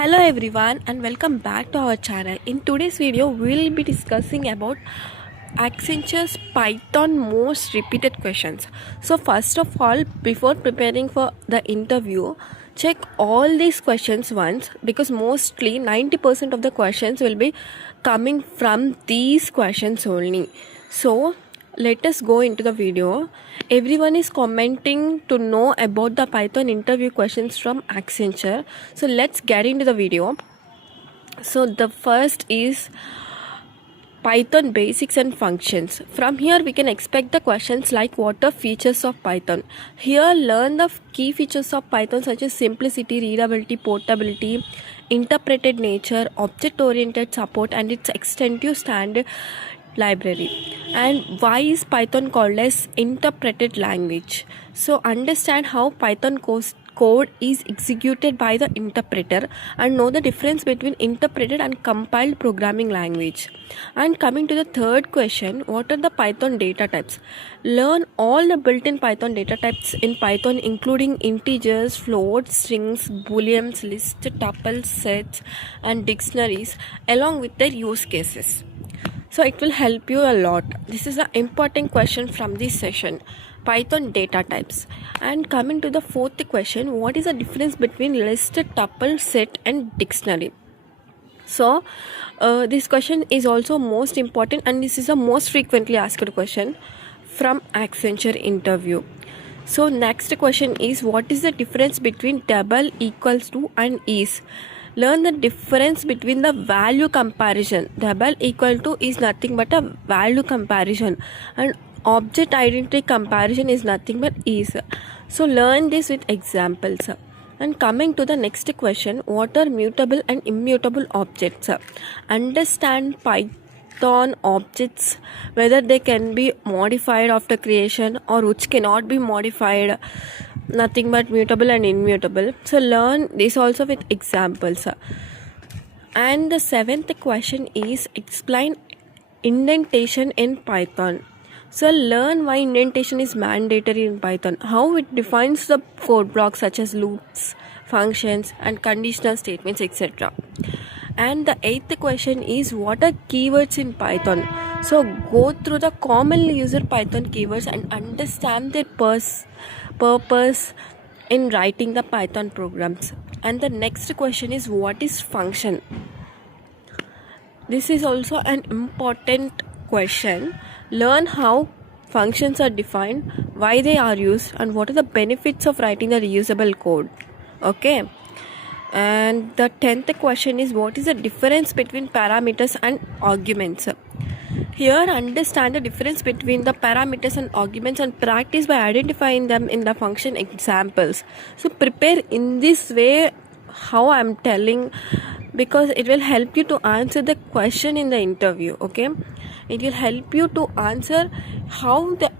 Hello everyone and welcome back to our channel. In today's video we will be discussing about Accenture's Python most repeated questions. So first of all, before preparing for the interview, check all these questions once because mostly 90% of the questions will be coming from these questions only. So let us go into the video. Everyone is commenting to know about the Python interview questions from Accenture. So let's get into the video. So the first is Python basics and functions. From here we can expect the questions like what are features of Python. Here learn the key features of Python such as simplicity, readability, portability, interpreted nature, object oriented support and its extensive standard library. And why is Python called as interpreted language? So understand how Python code is executed by the interpreter and know the difference between interpreted and compiled programming language. And coming to the third question, what are the Python data types? Learn all the built-in Python data types in Python including integers, floats, strings, booleans, lists, tuples, sets and dictionaries along with their use cases. So it will help you a lot. This is an important question from this session. Python data types. And coming to the fourth question, what is the difference between list, tuple, set and dictionary? So this question is also most important and this is the most frequently asked question from Accenture interview. So next question is, what is the difference between double, equals to and is? Learn the difference between the value comparison. Double equal to is nothing but a value comparison and object identity comparison is nothing but is. So learn this with examples. And coming to the next question, what are mutable and immutable objects? Understand Python objects, whether they can be modified after creation or which cannot be modified, nothing but mutable and immutable. So learn this also with examples. And the seventh question is, explain indentation in Python. So learn why indentation is mandatory in Python, how it defines the code blocks such as loops, functions and conditional statements, etc. And the eighth question is, what are keywords in Python? So go through the commonly used Python keywords and understand their purpose in writing the Python programs. And the next question is, what is function? This is also an important question. Learn how functions are defined, why they are used and what are the benefits of writing the reusable code. Okay. And the 10th question is, what is the difference between parameters and arguments? Here understand the difference between the parameters and arguments and practice by identifying them in the function examples. So prepare in this way how I am telling, because it will help you to answer the question in the interview. Okay, it will help you to answer how the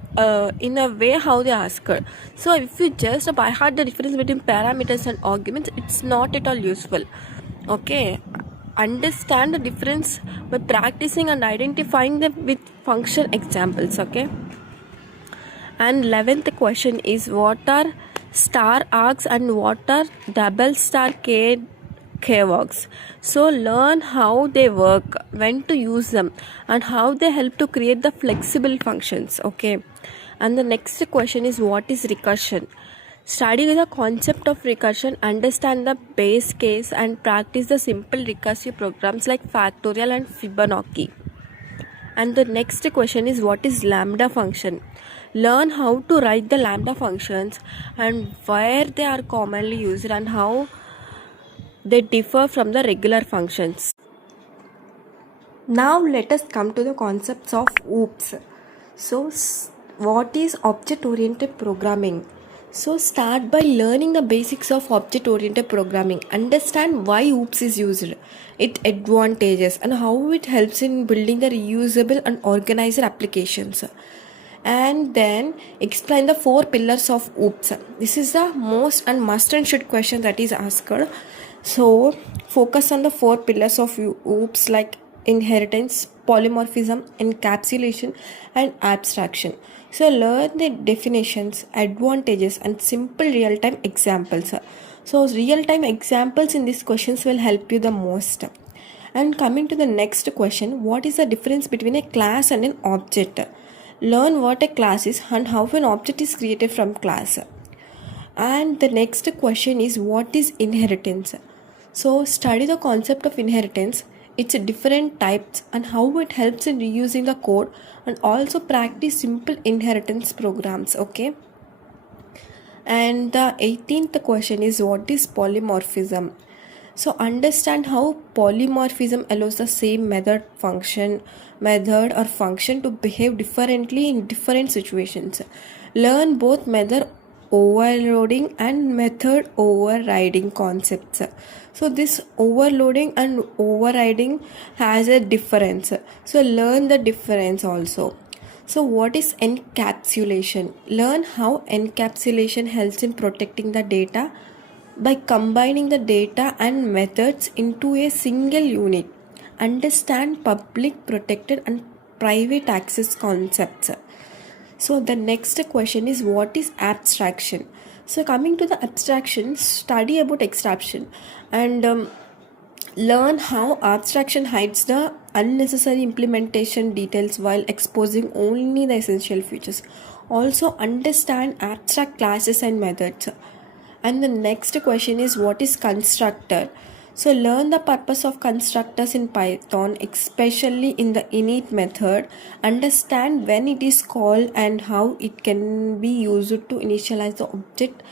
in a way how they ask her. So if you just by heart the difference between parameters and arguments, it's not at all useful. Okay, understand the difference by practicing and identifying them with function examples. Okay. And 11th question is, what are star args and what are double star k works? So learn how they work, when to use them and how they help to create the flexible functions. Okay. And the next question is, what is recursion? Study the concept of recursion, understand the base case and practice the simple recursive programs like factorial and Fibonacci. And the next question is, what is lambda function? Learn how to write the lambda functions and where they are commonly used and how they differ from the regular functions. Now let us come to the concepts of OOPS. So what is object oriented programming? So start by learning the basics of object oriented programming. Understand why OOPS is used, its advantages and how it helps in building the reusable and organized applications. And then explain the 4 pillars of OOPS. This is the most and must and should question that is asked. So focus on the 4 pillars of OOPS like inheritance, polymorphism, encapsulation and abstraction. So learn the definitions, advantages and simple real-time examples. So real time examples in these questions will help you the most. And coming to the next question, what is the difference between a class and an object? Learn what a class is and how an object is created from class. And the next question is, what is inheritance? So study the concept of inheritance, its different types and how it helps in reusing the code, and also practice simple inheritance programs. Okay. And the 18th question is, what is polymorphism? So understand how polymorphism allows the same method or function to behave differently in different situations. Learn both method overloading and method overriding concepts. So this overloading and overriding has a difference. So learn the difference also. So what is encapsulation? Learn how encapsulation helps in protecting the data by combining the data and methods into a single unit. Understand public, protected and private access concepts. So the next question is, what is abstraction? So coming to the abstraction, study about abstraction and learn how abstraction hides the unnecessary implementation details while exposing only the essential features. Also understand abstract classes and methods. And the next question is, what is constructor? So learn the purpose of constructors in Python, especially in the init method. Understand when it is called and how it can be used to initialize the object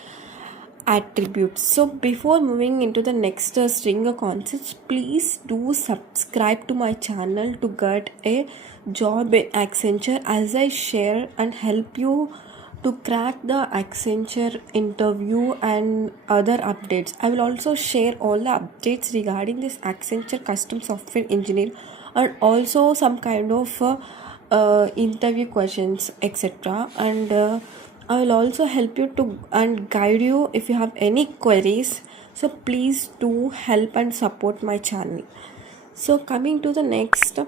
attributes. So before moving into the next string concepts, please do subscribe to my channel to get a job in Accenture, as I share and help you to crack the Accenture interview and other updates. I will also share all the updates regarding this Accenture custom software engineer and also some kind of interview questions, etc. And I will also help you to and guide you if you have any queries. So please do help and support my channel. So coming to the next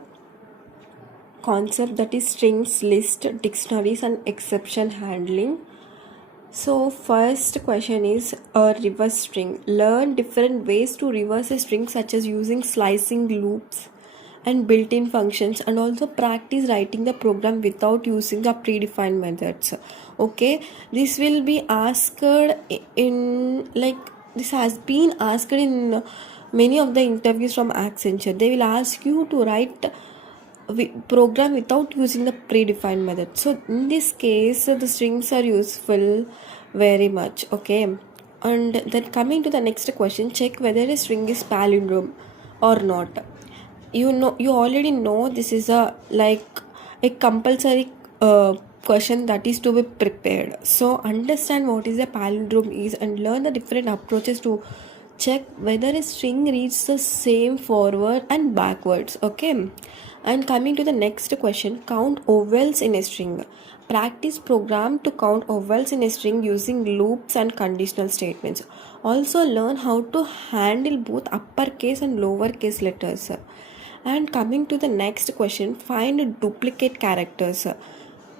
concept, that is strings, list, dictionaries and exception handling. So first question is a reverse string. Learn different ways to reverse a string, such as using slicing loops and built-in functions, and also practice writing the program without using the predefined methods. Okay, this will be asked in this has been asked in many of the interviews from Accenture. They will ask you to write program without using the predefined method. So in this case the strings are useful very much. Okay, and then coming to the next question, check whether a string is palindrome or not. You already know this is a compulsory question that is to be prepared. So understand what is a palindrome is and learn the different approaches to check whether a string reads the same forward and backwards. Okay, and coming to the next question, count vowels in a string. Practice program to count vowels in a string using loops and conditional statements. Also learn how to handle both uppercase and lowercase letters. And coming to the next question, find duplicate characters.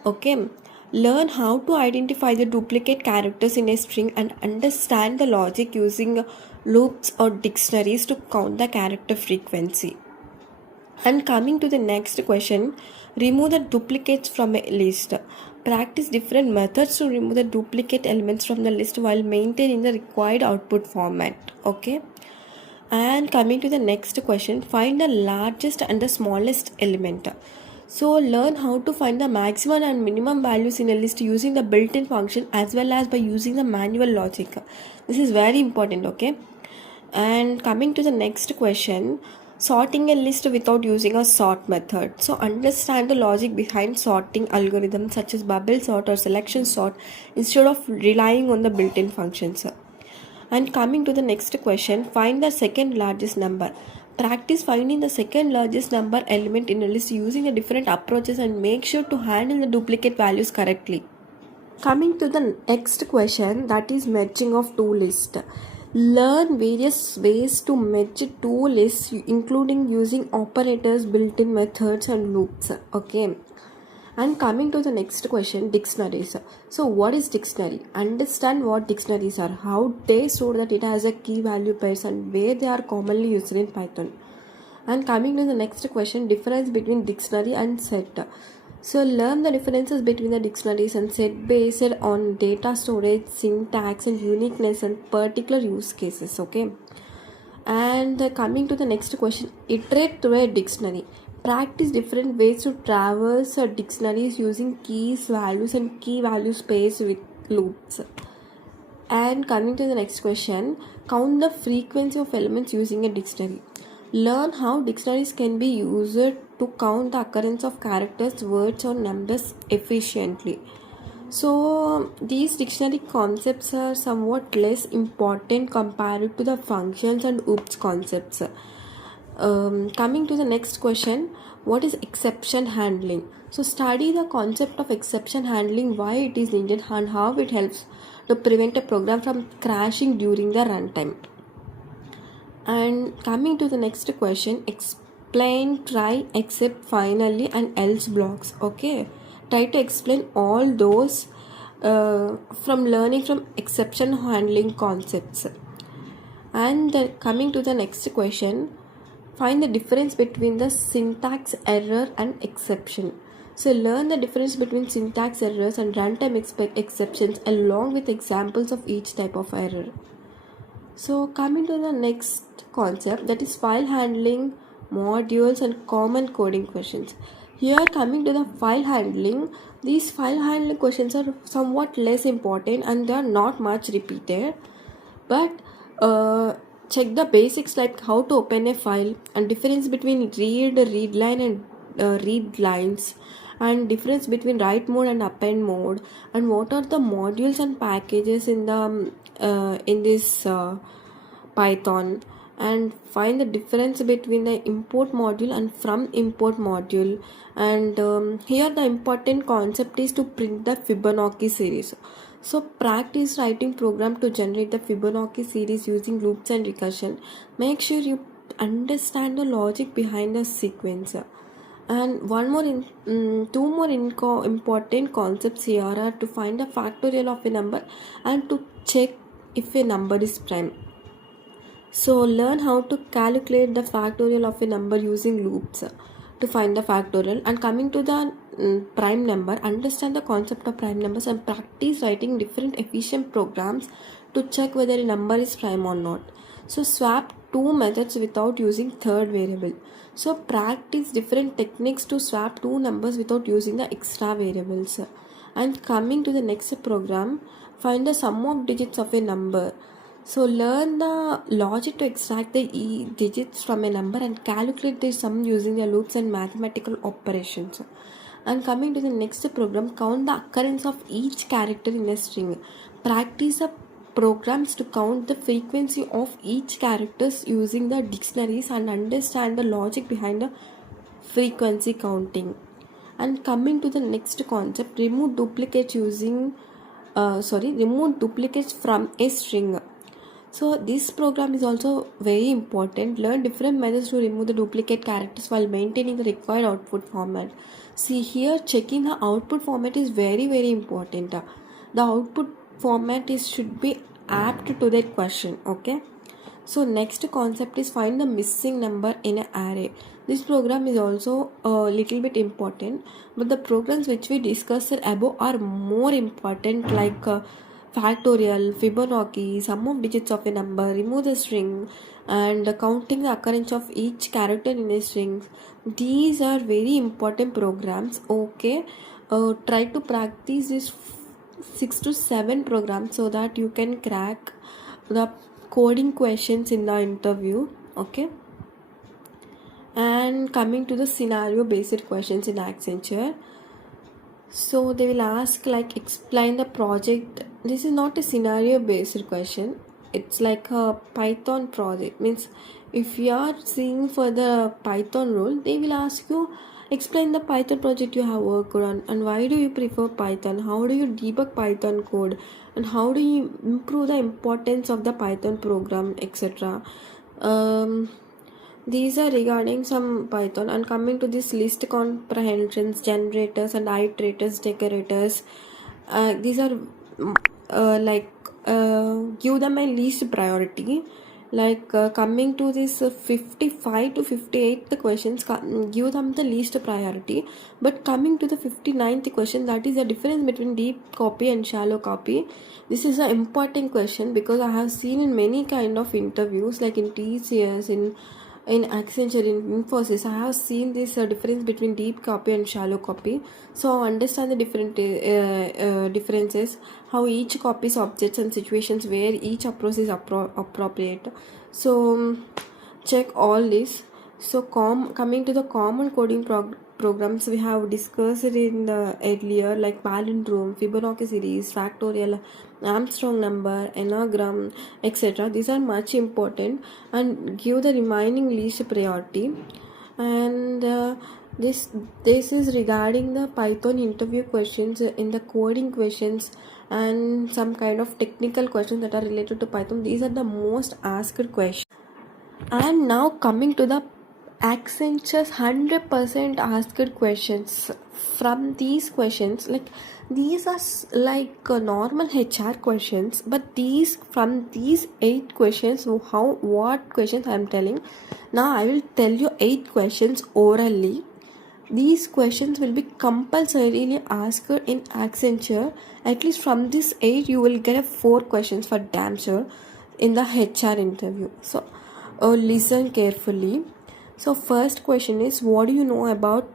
Okay, learn how to identify the duplicate characters in a string and understand the logic using loops or dictionaries to count the character frequency. And coming to the next question, remove the duplicates from a list. Practice different methods to remove the duplicate elements from the list while maintaining the required output format. Okay. And coming to the next question, find the largest and the smallest element. So learn how to find the maximum and minimum values in a list using the built-in function as well as by using the manual logic. This is very important. Okay. And coming to the next question, sorting a list without using a sort method. So understand the logic behind sorting algorithms such as bubble sort or selection sort instead of relying on the built-in functions. And coming to the next question, find the second largest number. Practice finding the second largest number element in a list using the different approaches and make sure to handle the duplicate values correctly. Coming to the next question, that is merging of two lists. Learn various ways to merge two lists, including using operators, built-in methods and loops. Okay. And coming to the next question, dictionaries. So what is dictionary? Understand what dictionaries are, how they store that it has a key value pairs, and where they are commonly used in Python. And coming to the next question, difference between dictionary and set. So learn the differences between the dictionaries and set based on data storage, syntax, and uniqueness and particular use cases. Okay. And coming to the next question, iterate through a dictionary. Practice different ways to traverse dictionaries using keys, values, and key value space with loops. And coming to the next question, count the frequency of elements using a dictionary. Learn how dictionaries can be used to count the occurrence of characters, words, or numbers efficiently. So these dictionary concepts are somewhat less important compared to the functions and OOPS concepts. Coming to the next question, what is exception handling? So study the concept of exception handling, why it is needed, and how it helps to prevent a program from crashing during the runtime. And coming to the next question, explain, try, except, finally, and else blocks. Okay, try to explain all those from learning from exception handling concepts. And coming to the next question, find the difference between the syntax error and exception. So learn the difference between syntax errors and runtime exceptions along with examples of each type of error. So coming to the next concept, that is file handling, modules, and common coding questions. Here coming to the file handling, these file handling questions are somewhat less important and they are not much repeated, but check the basics like how to open a file and difference between read line and read lines, and difference between write mode and append mode, and what are the modules and packages in the in this Python, and find the difference between the import module and from import module. And here the important concept is to print the Fibonacci series. So practice writing program to generate the Fibonacci series using loops and recursion. Make sure you understand the logic behind the sequence. And two more important concepts here are to find the factorial of a number and to check if a number is prime. So learn how to calculate the factorial of a number using loops to find the factorial. And coming to the prime number, understand the concept of prime numbers and practice writing different efficient programs to check whether a number is prime or not. So swap two methods without using third variable. So practice different techniques to swap two numbers without using the extra variables. And coming to the next program, find the sum of digits of a number. So learn the logic to extract the digits from a number and calculate their sum using the loops and mathematical operations. And coming to the next program, count the occurrence of each character in a string. Practice the programs to count the frequency of each characters using the dictionaries and understand the logic behind the frequency counting. And coming to the next concept, remove duplicates from a string. So this program is also very important. Learn different methods to remove the duplicate characters while maintaining the required output format. See here, checking the output format is very important. The output format should be apt to that question. Okay. So next concept is find the missing number in an array. This program is also a little bit important, but the programs which we discussed above are more important, like factorial, Fibonacci, sum of digits of a number, remove the string, and counting the occurrence of each character in a string. These are very important programs. Okay, try to practice this 6 to 7 programs so that you can crack the coding questions in the interview. Okay. And coming to the scenario based questions in Accenture, so they will ask like explain the project. This is not a scenario based question, it's like a Python project. Means if you are seeing for the Python role, they will ask you explain the Python project you have worked on and why do you prefer Python, how do you debug Python code, and how do you improve the importance of the Python program, etc. These are regarding some Python. And coming to this list comprehensions, generators and iterators, decorators, these are like give them a least priority. Like coming to this 55 to 58 the questions, give them the least priority. But coming to the 59th question, that is the difference between deep copy and shallow copy. This is an important question because I have seen in many kind of interviews, like in TCS, in Accenture, in Infosys, I have seen this difference between deep copy and shallow copy. So understand the different differences, how each copy's objects and situations where each approach is appropriate. So check all this. So coming to the common coding programs we have discussed in the earlier, like palindrome, Fibonacci series, factorial, Armstrong number, anagram, etc. These are much important and give the remaining least priority. And this is regarding the Python interview questions, in the coding questions and some kind of technical questions that are related to Python. These are the most asked questions. And now coming to the Accenture's 100% asked questions. From these questions, like these are like normal HR questions, but these from these 8 questions, what questions I am telling now, I will tell you 8 questions orally. These questions will be compulsorily asked in Accenture. At least from this 8 you will get 4 questions for damn sure in the HR interview. So listen carefully. So first question is, what do you know about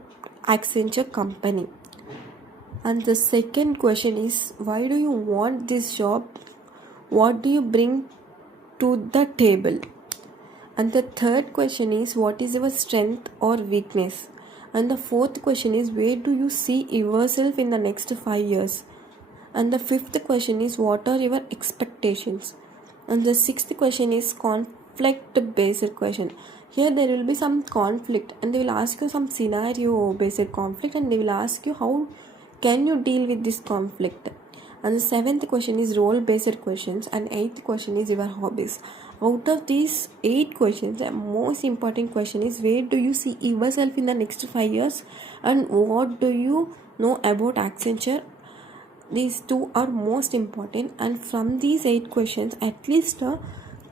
Accenture company? And the second question is, why do you want this job? What do you bring to the table? And the third question is, what is your strength or weakness? And the fourth question is, where do you see yourself in the next 5 years? And the fifth question is, what are your expectations? And the sixth question is conflict based question. Here there will be some conflict and they will ask you some scenario based conflict and they will ask you how can you deal with this conflict. And the seventh question is role based questions, and eighth question is your hobbies. Out of these 8 questions, the most important question is, where do you see yourself in the next 5 years and what do you know about Accenture? These 2 are most important, and from these 8 questions, at least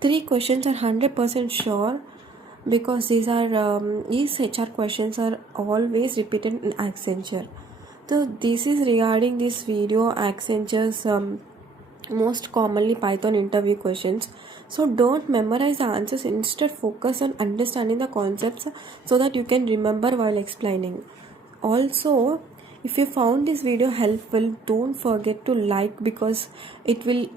3 questions are 100% sure, because these HR questions are always repeated in Accenture. So this is regarding this video, Accenture's most commonly Python interview questions. So don't memorize the answers, instead focus on understanding the concepts so that you can remember while explaining. Also, if you found this video helpful, don't forget to like, because it will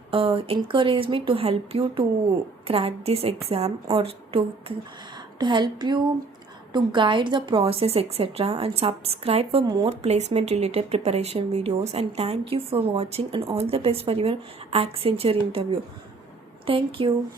encourage me to help you to crack this exam, or to help you to guide the process, etc. And subscribe for more placement related preparation videos. And thank you for watching, and all the best for your Accenture interview. Thank you.